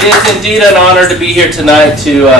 It is indeed an honor to be here tonight to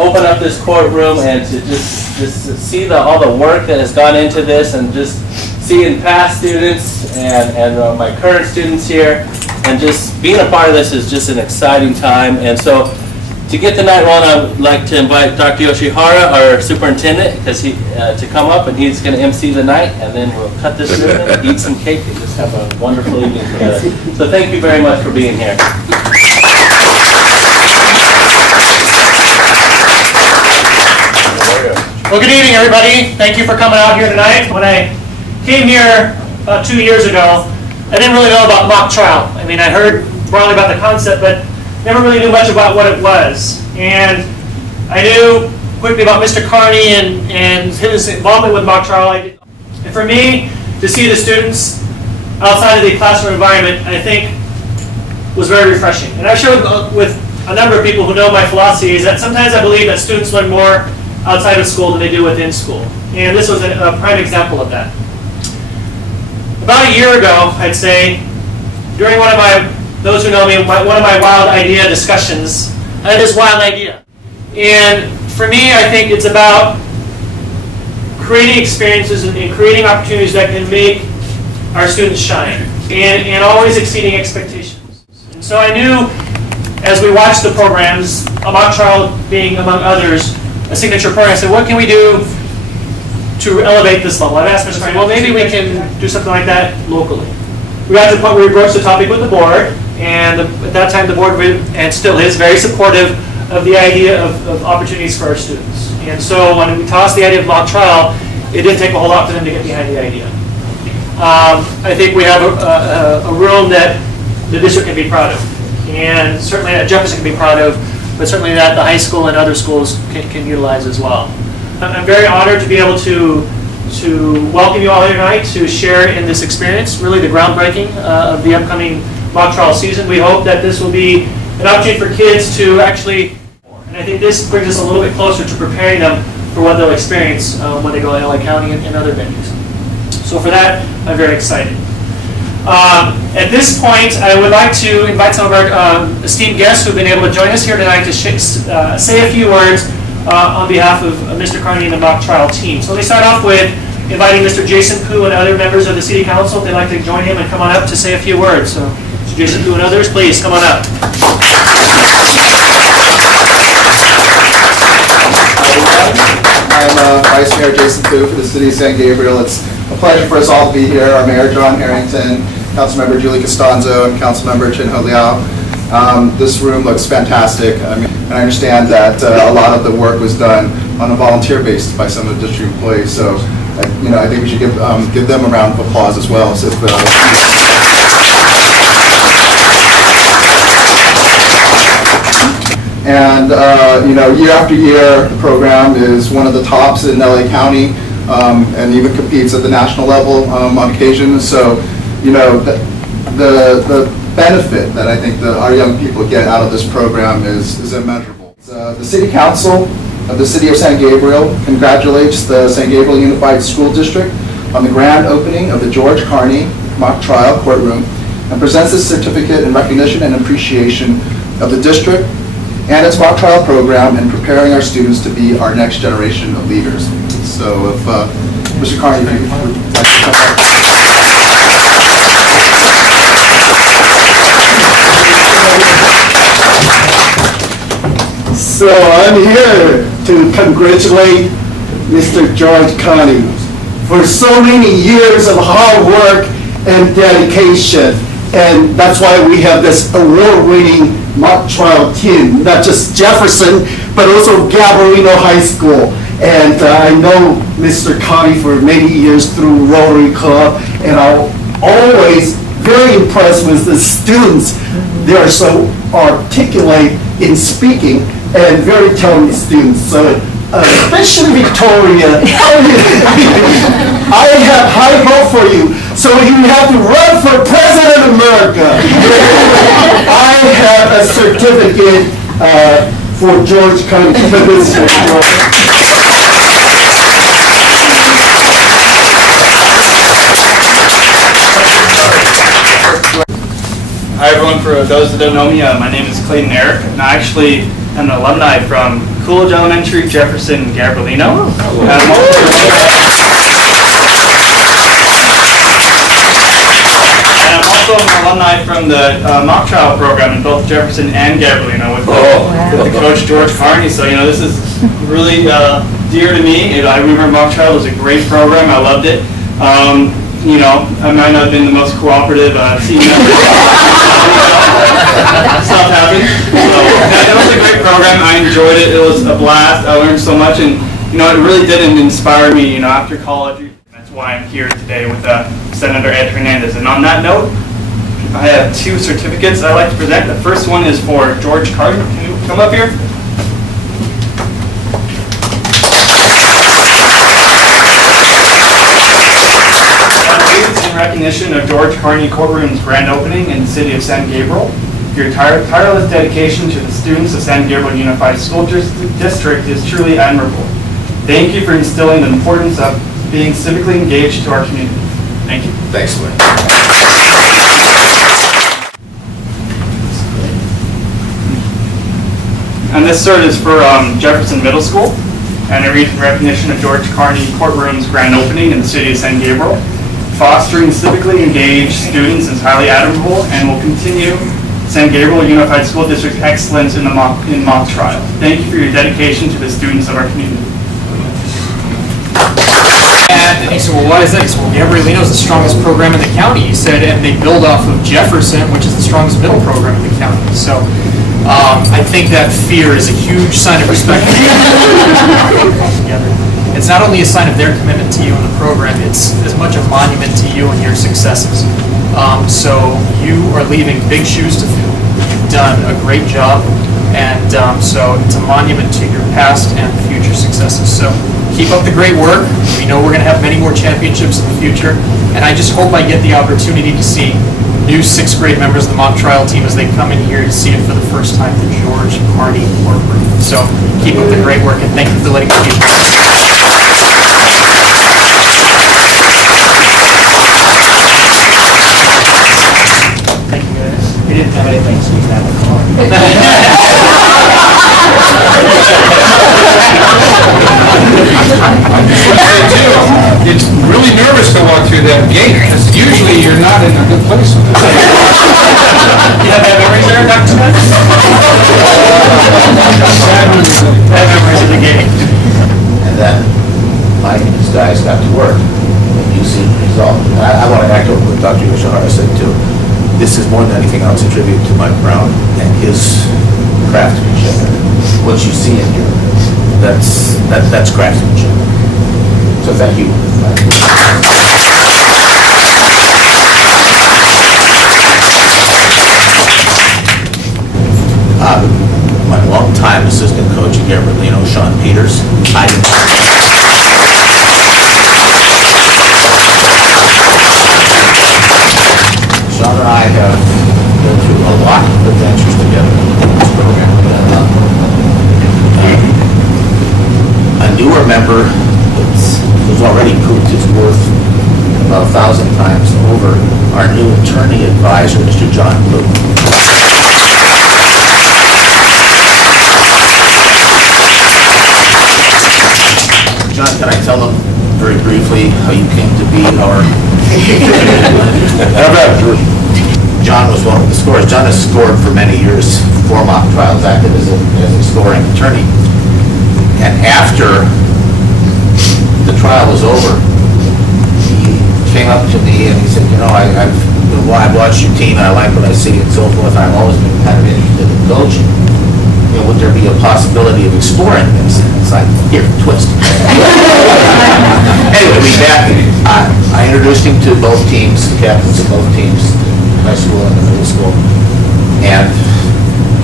open up this courtroom and to just see all the work that has gone into this, and just seeing past students and my current students here, and just being a part of this is just an exciting time. And so to get the night rolling, I would like to invite Dr. Yoshihara, our superintendent, to come up, and he's going to MC the night, and then we'll cut this ribbon and eat some cake and just have a wonderful evening together. So thank you very much for being here. Well, good evening, everybody. Thank you for coming out here tonight. When I came here about 2 years ago, I didn't really know about mock trial. I mean, I heard broadly about the concept, but never really knew much about what it was. And I knew quickly about Mr. Carney and his involvement with mock trial. And for me, to see the students outside of the classroom environment, I think, was very refreshing. And I've shared with a number of people who know my philosophy is that sometimes I believe that students learn more outside of school than they do within school. And this was a prime example of that. About a year ago, I'd say, during one of my, those who know me, one of my wild idea discussions, I had this wild idea. And for me, I think it's about creating experiences and creating opportunities that can make our students shine, and always exceeding expectations. And so I knew, as we watched the programs, a mock trial being among others, a signature program, I said, what can we do to elevate this level? I've asked Mr. Frank, well, maybe we can do something like that locally. We got to the point where we broached the topic with the board, and at that time the board, and still is, very supportive of the idea of opportunities for our students. And so when we tossed the idea of mock trial, it didn't take a whole lot for them to get behind the idea. I think we have a room that the district can be proud of, and certainly that Jefferson can be proud of, but certainly that the high school and other schools can utilize as well. I'm very honored to be able to welcome you all here tonight to share in this experience, really the groundbreaking of the upcoming mock trial season. We hope that this will be an opportunity for kids to actually, and I think this brings us a little bit closer to preparing them for what they'll experience when they go to LA County and other venues. So for that, I'm very excited. At this point, I would like to invite some of our esteemed guests who have been able to join us here tonight to say a few words on behalf of Mr. Carney and the mock trial team. So let me start off with inviting Mr. Jason Koo and other members of the City Council, if they'd like to join him and come on up to say a few words. So Mr. Jason Koo and others, please come on up. I'm Vice Mayor Jason Koo for the City of San Gabriel. It's a pleasure for us all to be here. Our Mayor John Harrington, Councilmember Julie Costanzo, and Councilmember Chin Ho Liao. This room looks fantastic. I mean, and I understand that a lot of the work was done on a volunteer basis by some of the district employees. So, I think we should give them a round of applause as well. So and year after year, the program is one of the tops in LA County, and even competes at the national level on occasion. So, the benefit that I think our young people get out of this program is immeasurable. The City Council of the City of San Gabriel congratulates the San Gabriel Unified School District on the grand opening of the George Carney Mock Trial Courtroom, and presents this certificate in recognition and appreciation of the district and its mock trial program in preparing our students to be our next generation of leaders. So if Mr. Carney, if you would like to come back. So I'm here to congratulate Mr. George Carney for so many years of hard work and dedication. And that's why we have this award-winning mock trial team, not just Jefferson, but also Gabriel High School. And I know Mr. Carney for many years through Rotary Club, and I'm always very impressed with the students. They are so articulate in speaking and very talented students. So especially Victoria, I have high hope for you. So you have to run for President of America. I have a certificate for George Carney. Hi everyone, for those that don't know me, my name is Clayton Eric, and I actually am an alumni from Coolidge Elementary, Jefferson, and Gabrielino. And I'm also an alumni from the mock trial program in both Jefferson and Gabrielino with the coach George Carney. So this is really dear to me. I remember mock trial was a great program. I loved it. I might not have been the most cooperative team member. Stuff happened. So that was a great program. I enjoyed it. It was a blast. I learned so much, and it really did inspire me. After college. That's why I'm here today with Senator Ed Hernandez. And on that note, I have 2 certificates I'd like to present. The first one is for George Carney. Can you come up here? Recognition of George Carney Courtroom's grand opening in the city of San Gabriel. Your tireless dedication to the students of San Gabriel Unified School District is truly admirable. Thank you for instilling the importance of being civically engaged to our community. Thank you. Thanks, Lynn. And this cert is for Jefferson Middle School, and it reads in recognition of George Carney Courtroom's grand opening in the city of San Gabriel. Fostering civically engaged students is highly admirable and will continue San Gabriel Unified School District's excellence in mock trial. Thank you for your dedication to the students of our community. And he said, well, why is that? He said, well, Gabrielino is the strongest program in the county. He said, and they build off of Jefferson, which is the strongest middle program in the county. So I think that fear is a huge sign of respect. It's not only a sign of their commitment to you in the program, it's as much a monument to you and your successes. So you are leaving big shoes to fill. You've done a great job, and so it's a monument to your past and future successes. So keep up the great work. We know we're going to have many more championships in the future, and I just hope I get the opportunity to see new 6th grade members of the mock trial team as they come in here to see it for the first time, the George Carney Courtroom. So keep up the great work, and thank you for letting me be here. Thank you, guys. We didn't have anything, so we can have a car. It's really nervous to walk through that gate, because usually you're not in a good place. You have that memory there, Dr. Smith? Bad memories of the game. And then Mike and his guys got to work, and you see the result. And I want to echo what Dr. Yoshihara said too. This is more than anything else a tribute to Mike Brown and his craftsmanship. What you see in here, that's craftsmanship. So thank you. My longtime assistant coach at Gabrielino, Sean Peters. Sean and I have been through a lot of adventures together in this program. A newer member who's already proved his worth about 1,000 times over, our new attorney advisor, Mr. John Blue. John, can I tell them very briefly how you came to be our... John was one of the scorers. John has scored for many years, 4 mock trials, acted as a scoring attorney. And after the trial was over, he came up to me and he said, I've watched your team and I like what I see and so forth. I've always been kind of interested in coaching. Would there be a possibility of exploring this? And it's like, here, twist. Anyway, we met. I introduced him to both teams, the captains of both teams, high school and the middle school. And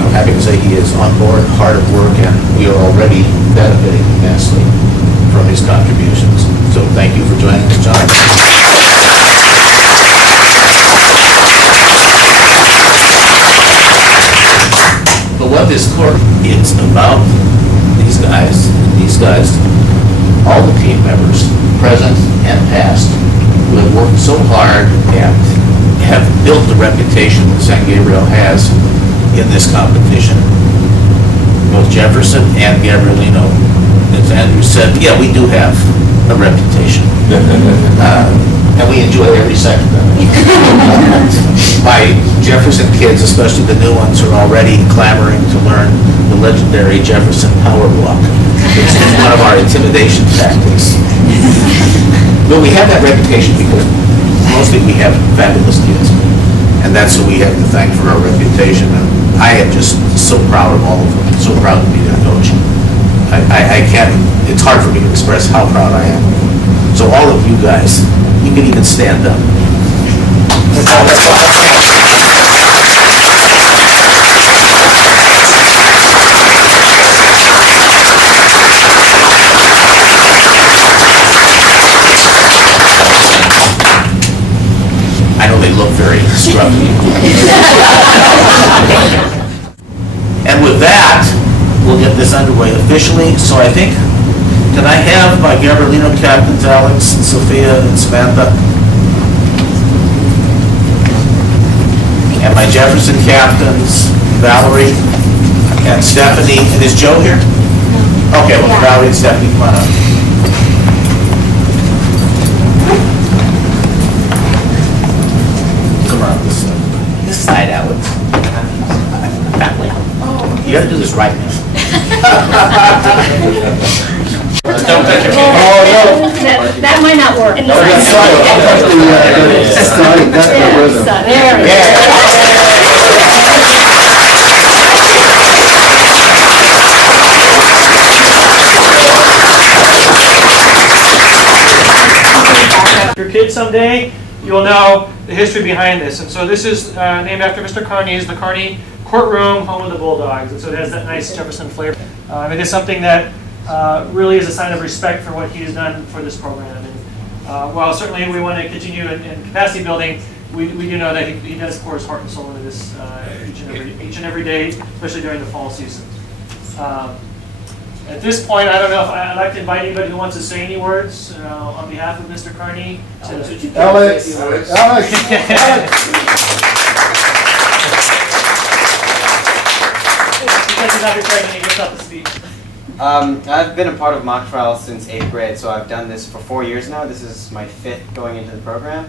I'm happy to say he is on board, hard at work, and we are already benefiting immensely from his contributions. So thank you for joining us, John. But what this court is about, these guys, all the team members, present and past, who have worked so hard and have built the reputation that San Gabriel has in this competition. Both Jefferson and Gabrielino, as Andrew said, yeah, we do have a reputation. And we enjoy every second of it. My Jefferson kids, especially the new ones, are already clamoring to learn the legendary Jefferson power walk. It's one of our intimidation tactics. But we have that reputation because mostly we have fabulous kids. And that's who we have to thank for our reputation. And I am just so proud of all of them, so proud to be their coach. I can't, it's hard for me to express how proud I am. So all of you guys, you can even stand up. I know they look very scruffy. And with that, we'll get this underway officially. So I think, can I have my Gabrielino captains, Alex, and Sophia, and Samantha? And my Jefferson captains, Valerie, and Stephanie. And is Joe here? Okay, well, Valerie and Stephanie, come on up. Come on, this side, Alex. That way. You gotta do this right now. Don't touch your hand. Oh, no. That might not work. No, that's right. That's the rhythm. There we If your kids someday, you'll know the history behind this. And so this is named after Mr. Carney's, the Carney Courtroom, home of the Bulldogs. And so it has that nice Jefferson flavor. It is something that really is a sign of respect for what he has done for this program. And while certainly we want to continue in capacity building, we do know that he does pour his heart and soul into this each and every day, especially during the fall season. At this point, I don't know if I'd like to invite anybody who wants to say any words on behalf of Mr. Carney. Alex. I've been a part of mock trial since 8th grade, so I've done this for 4 years now. This is my 5th going into the program.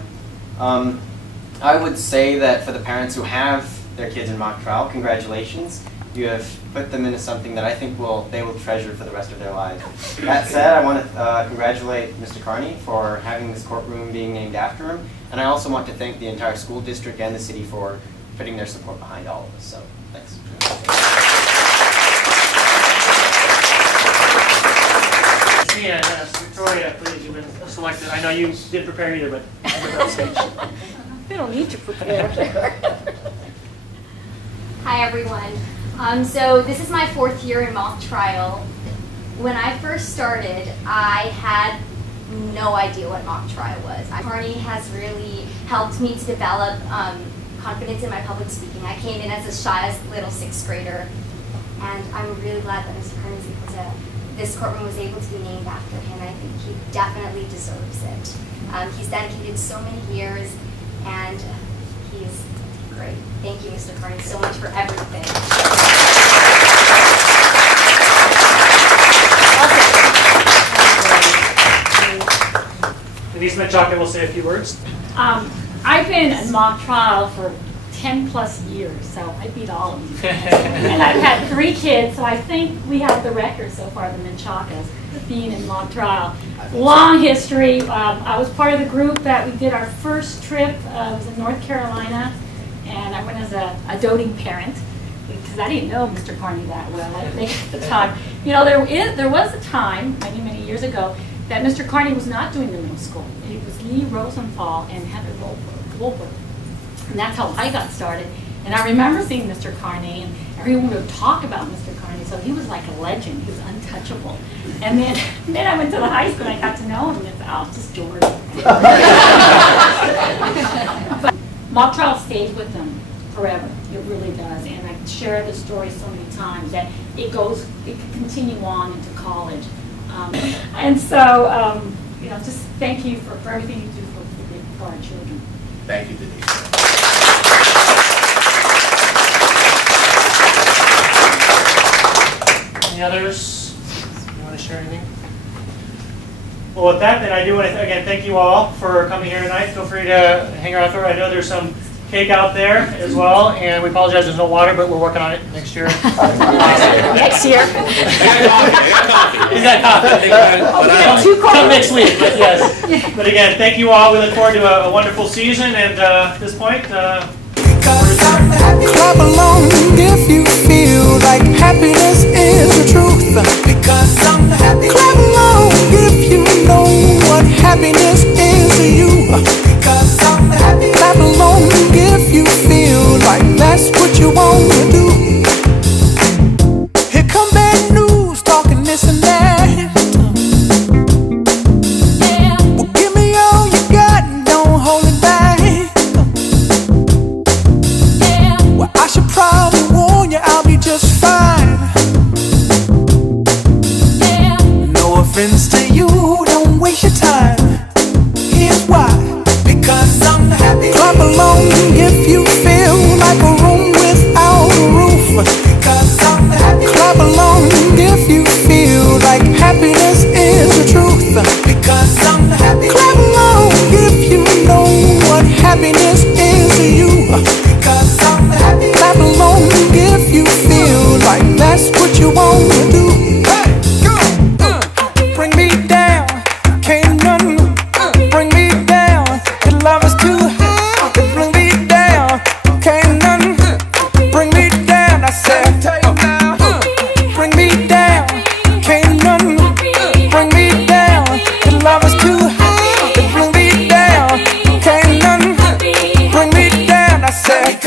I would say that for the parents who have their kids in mock trial, congratulations. You have put them into something that I think they will treasure for the rest of their lives. That said, I want to congratulate Mr. Carney for having this courtroom being named after him, and I also want to thank the entire school district and the city for putting their support behind all of us. So, thanks. Victoria, please, you've been selected. I know you didn't prepare either, but We don't need to prepare. Hi everyone. So this is my 4th year in mock trial. When I first started, I had no idea what mock trial was. Carney has really helped me to develop confidence in my public speaking. I came in as a shy little 6th grader, and I'm really glad that Mr. Carney was able to, this courtroom was able to be named after him. I think he definitely deserves it. He's dedicated so many years, and he's great. Thank you, Mr. Carney, so much for everything. Denise Menchaca will say a few words. I've been in mock trial for 10 plus years, so I beat all of you. And I've had 3 kids, so I think we have the record so far, the Menchacas, being in mock trial. Long history. I was part of the group that we did our first trip. It was in North Carolina, and I went as a doting parent because I didn't know Mr. Carney that well. I think at the time, you know, there was a time many, many years ago that Mr. Carney was not doing the middle school. It was Lee Rosenthal and Heather Goldberg. And that's how I got started. And I remember seeing Mr. Carney, and everyone would talk about Mr. Carney, so he was like a legend. He was untouchable. And then I went to the high school and I got to know him, and it's, oh, just George. But mock trial stays with them forever. It really does. And I share the story so many times that it can continue on into college. And so, you know, just thank you for everything you do for our children. Thank you, Denise. others? You want to share anything? Well, with that, then I do want to, again, thank you all for coming here tonight. Feel free to hang around for. I know there's some cake out there as well, and we apologize there's no water, but we're working on it next year. Next year. He's got coffee. Come next week, but yes. But again, thank you all. We look forward to a wonderful season, and at this point, clap along if you feel like happiness is the truth. Because I'm happy. Clap along if you know what happiness is to you. Because I'm happy. Clap along if you feel like that's what you want to do. Here come bad news, talking this and that. Well, give me all you got and don't hold it back. Well, I should probably warn you, I'll be just fine. No offense to you, don't waste your time. Here's why. Because I'm happy. Clap along if you feel like a room without a roof. Because I'm happy. Clap along if you feel like happiness is the truth. Because I'm happy. Clap along if you know what happiness is to you. Because I'm happy. Clap along if you feel like that's what you want to do. Hey, go! Bring me down, can't none bring me down. Your love is too high. Bring me down, can't none bring me down. I said, bring me down, can't none bring me down. Your love is too high. Bring me down, can't none bring me down. I said,